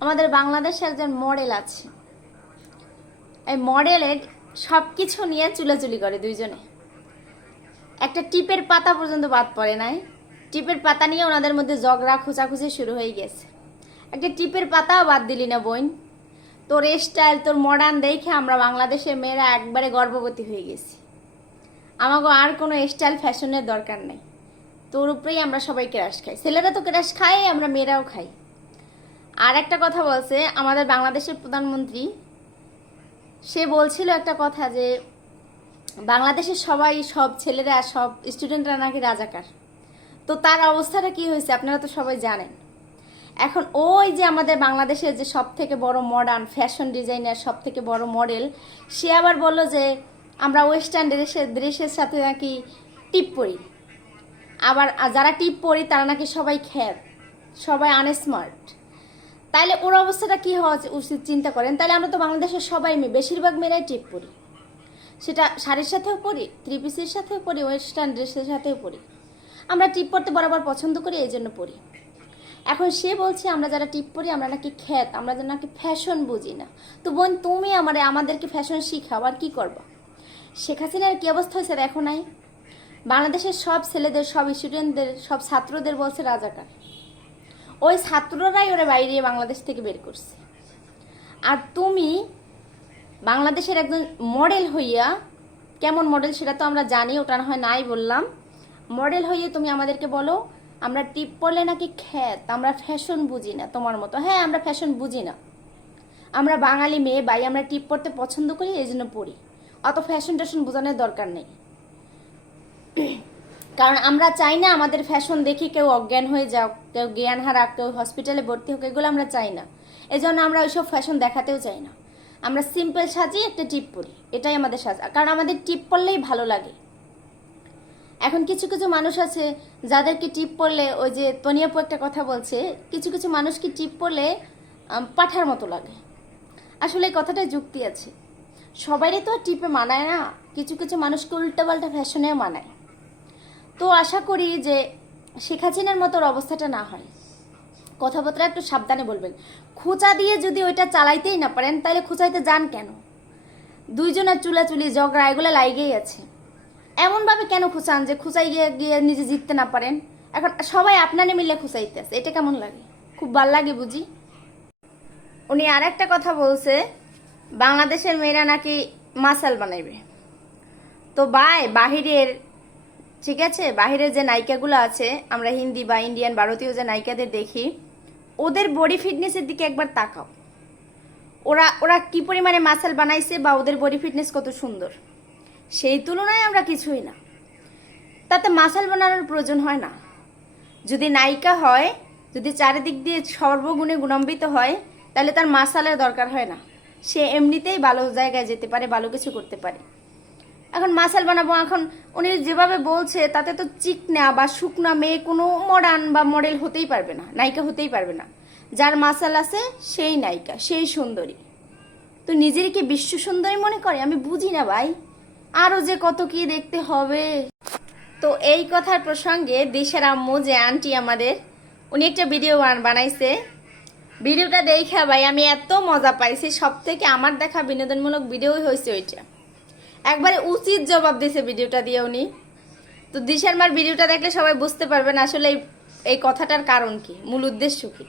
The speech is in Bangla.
আমাদের বাংলাদেশে একজন মডেল আছে। এই মডেলের সব কিছু নিয়ে চুলাচুলি করে দুইজনে। একটা টিপের পাতা পর্যন্ত বাদ পড়ে নাই। টিপের পাতা নিয়ে ওনাদের মধ্যে ঝগড়া, খোঁচাখুচি শুরু হয়ে গেছে। একটা টিপের পাতাও বাদ দিলি না বোন। তোর স্টাইল তোর মডার্ন দেখে আমরা বাংলাদেশের মেয়েরা একবারে গর্ভবতী হয়ে গেছি। আমাকে আর কোনো স্টাইল ফ্যাশনের দরকার নেই। তোর উপরেই আমরা সবাই ক্রাশ খাই। ছেলেরা তো ক্রাশ খাই আমরা মেয়েরাও খাই। আর একটা কথা বলছে, আমাদের বাংলাদেশের প্রধানমন্ত্রী, সে বলছিল একটা কথা যে, বাংলাদেশের সবাই সব ছেলেরা, সব স্টুডেন্টরা নাকি রাজাকার। তো তার অবস্থাটা কি হয়েছে আপনারা তো সবাই জানেন। এখন ওই যে আমাদের বাংলাদেশের যে সব থেকে বড় মডার্ন ফ্যাশন ডিজাইনার সব থেকে বড় মডেল সে আবার বলল যে, আমরা ওয়েস্টার্ন ড্রেসের ড্রেসের সাথে নাকি টিপ পরি। আবার যারা টিপ পরি তারা নাকি সবাই খ্যাত, সবাই আনস্মার্ট তাইলে ওর অবস্থাটা কি হওয়া উচিত? চিন্তা করেন। তাহলে আমরা তো বাংলাদেশের সবাই মেয়ে বেশিরভাগ মেয়েরাই টিপ পরি সেটা শাড়ির সাথেও পরি থ্রি পিসের সাথেও পরি ওয়েস্টার্ন ড্রেসের সাথেও পরি। আমরা টিপ পরতে বরাবর পছন্দ করি, এই জন্য পরি। এখন সে বলছে, আমরা যারা টিপ পরি আমরা নাকি খ্যাত, আমরা যেন নাকি ফ্যাশন বুঝি না। তো বোন, তুমি আমার, আমাদেরকে ফ্যাশন শিখাও, আর কি করবা? শেখ হাসিনার কী অবস্থা হয়েছে দেখো নাই? বাংলাদেশের সব ছেলেদের, সব স্টুডেন্টদের সব ছাত্রদের বলছে রাজাকার। ওই ছাত্ররাই ওরা বাইরে বাংলাদেশ থেকে বের করছে। আর তুমি বাংলাদেশের একজন মডেল হইয়া, কেমন মডেল সেটা তো আমরা জানি, ওটা না হয় নাই বললাম। মডেল হইয়ে তুমি আমাদেরকে বলো, আমরা টিপ পড়লে নাকি খ্যাত, আমরা ফ্যাশন বুঝি না তোমার মতো। হ্যাঁ আমরা ফ্যাশন বুঝি না। আমরা বাঙালি মেয়ে, ভাই, আমরা টিপ পড়তে পছন্দ করি এই জন্য পড়ি। অত ফ্যাশন ট্যাশন বোঝানোর দরকার নেই। কারণ আমরা চাই না আমাদের ফ্যাশন দেখে কেউ অজ্ঞান হয়ে যাও কেউ জ্ঞান হারা কেউ হসপিটালে ভর্তি হোক, এগুলো আমরা চাই না। এজন্য আমরা ওইসব ফ্যাশন দেখাতেও চাই না। আমরা সিম্পল সাজি একটা টিপ পরি, এটাই আমাদের সাজা, কারণ আমাদের টিপ পরলেই ভালো লাগে। এখন কিছু কিছু মানুষ আছে, যাদেরকে টিপ পরলে ওই যে তনিয়াপু একটা কথা বলছে, কিছু কিছু মানুষকে টিপ পরলে পাঠার মতো লাগে। আসলে এই কথাটায় যুক্তি আছে। সবারই তো টিপে মানায় না, কিছু কিছু মানুষকে উল্টাপাল্টা ফ্যাশনেও মানায়। তো আশা করি যে শেখ হাসিনার মতো অবস্থাটা না হয়। কথাবার্তা একটু সাবধানে বলবেন। খোঁচা দিয়ে যদি ওইটা চালাইতেই না পারেন, তাহলে খোঁচাইতে যান কেন? দুইজনের চুলাচুলি, ঝগড়া, এগুলো লাইগেই আছে। এমনভাবে কেন খুঁচান যে খুঁচাই গিয়ে গিয়ে নিজে জিততে না পারেন? এখন সবাই আপনারে মিলে খুঁচাইতেছে এটা কেমন লাগে? খুব ভালো লাগে বুঝি। উনি আর একটা কথা বলছে, বাংলাদেশের মেয়েরা নাকি মাসাল বানাইবে। তো ভাই, বাহিরের ঠিক আছে? বাহিরের যে নায়িকাগুলো আছে, আমরা হিন্দি বা ইন্ডিয়ান, ভারতীয় যে নায়িকাদের দেখি, ওদের বডি ফিটনেসের দিকে একবার তাকাও। ওরা ওরা কি পরিমাণে মাসাল বানাইছে বা ওদের বডি ফিটনেস কত সুন্দর? সেই তুলনায় আমরা কিছুই না। তাতে মাসাল বানানোর প্রয়োজন হয় না। যদি নায়িকা হয়, যদি চারিদিক দিয়ে সর্বগুণে গুণান্বিত হয়, তাহলে তার মাসালের দরকার হয় না। সে এমনিতেই ভালো জায়গায় যেতে পারে, ভালো কিছু করতে পারে। এখন মাসাল বানাবো, এখন উনি যেভাবে বলছে, তাতে তো চিকনা বা শুকনা মেয়ে কোনো মডার্ন বা মডেল হতেই পারবে না, নায়িকা হতেই পারবে না। যার মাসাল আছে, সেই নায়িকা, সেই সুন্দরী। তো নিজের কি বিশ্ব সুন্দরী মনে করে? আমি বুঝি না ভাই। আরও যে কত কি দেখতে হবে। তো এই কথার প্রসঙ্গে দেশের আম্মু যে আন্টি আমাদের, উনি একটা ভিডিও বান- বানাইছে। ভিডিওটা দেখা ভাই, আমি এত মজা পাইছি সব থেকে আমার দেখা বিনোদনমূলক ভিডিওই হয়েছে ওইটা। একবারে উচিত জবাব দিছে ভিডিওটা দিয়ে উনি। তো দিশার মার ভিডিওটা দেখলে সবাই বুঝতে পারবেন আসলে এই- এই কথাটার কারণ কি, মূল উদ্দেশ্য কি।